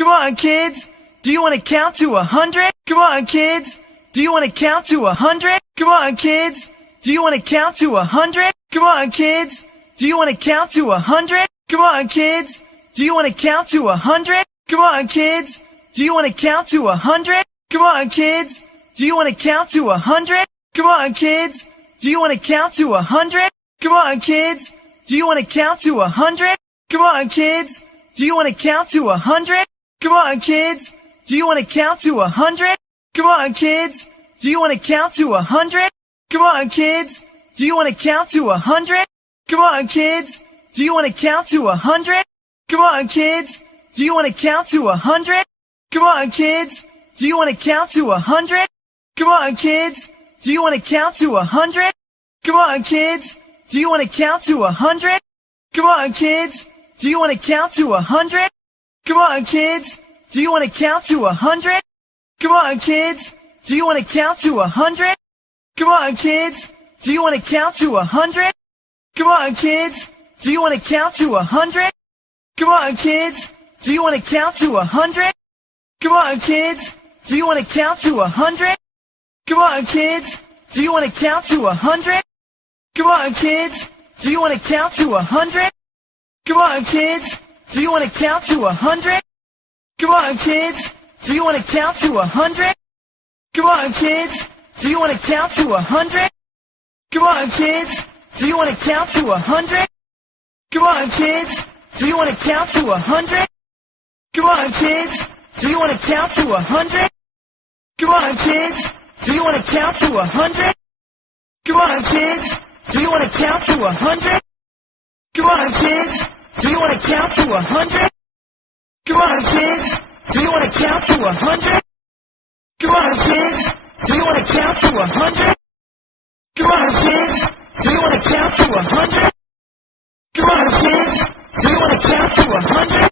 Come on, kids. Do you want to count to 100? Come on, kids. Do you want to count to 100? Come on, kids. Do you want to count to 100? Come on, kids. Do you want to count to 100? Come on, kids. Do you want to count to 100? Come on, kids. Do you want to count to 100? Come on, kids. Do you want to count to 100? Come on, kids. Do you want to count to 100? Come on, kids. Do you want to count to 100? Come on, kids. Do you want to count to 100? Come on, kids. Do you want to count to 100? Come on, kids. Do you want to count to 100? Come on, kids. Do you want to count to 100? Come on, kids. Do you want to count to 100? Come on, kids. Do you want to count to 100? Come on, kids. Do you want to count to 100? Come on, kids. Do you want to count to 100? Come on, kids. Do you want to count to 100? Come on, kids. Do you want to count to 100? Come on, kids. Do you want to count to 100? Come on, kids. Do you want to count to 100? Come on, kids. Do you want to count to 100? Come on, kids. Do you want to count to 100? Come on, kids. Do you want to count to 100? Come on, kids. Do you want to count to 100? Come on, kids. Do you want to count to 100? Come on, kids. Do you want to count to 100? Come on, kids. Do you want to count to 100? Come on, kids. Do you want to count to 100? Come on, kids. Do you want to count to 100? Come on, kids. Do you want to count to 100? Come on, kids. Do you want to count to 100? Come on, kids. Do you want to count to 100? Come on, kids. Do you want to count to 100? Come on, kids. Do you want to count to 100? Come on, kids. Do you want to count to 100? Come on, kids. Do you want to count to 100? Come on, kids. Do you want to count to 100? Come on, kids. Do you want to count to 100? Come on, kids. Do you want to count to 100?